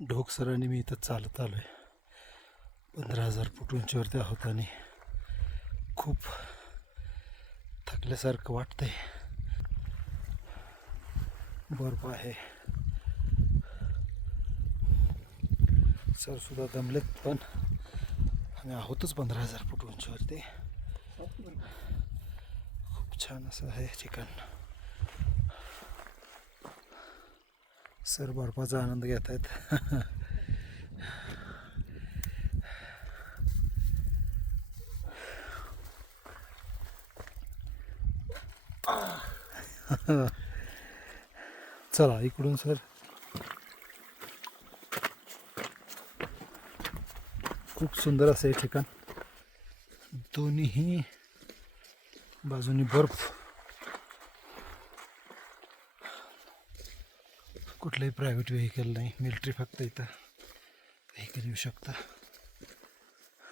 ढोकसराने मी इथं चालत आलो आहे पंधरा हजार फूट उंचीवरती आहोत आणि खूप थकल्यासारखं वाटतंय. बर्फ आहे. सरसुद्धा दमलेत पण आम्ही आहोतच पंधरा हजार फूट उंचीवरती. खूप छान असं आहे ठिकाण सर बर्फाचा आनंद घेत आहेत चला इकडून सर. खूप सुंदर असं हे ठिकाण. दोन्हीही बाजूनी बर्फ. कुठलंही प्रायव्हेट व्हेकल नाही. मिल्ट्री फक्त इथं व्हेकल येऊ शकता.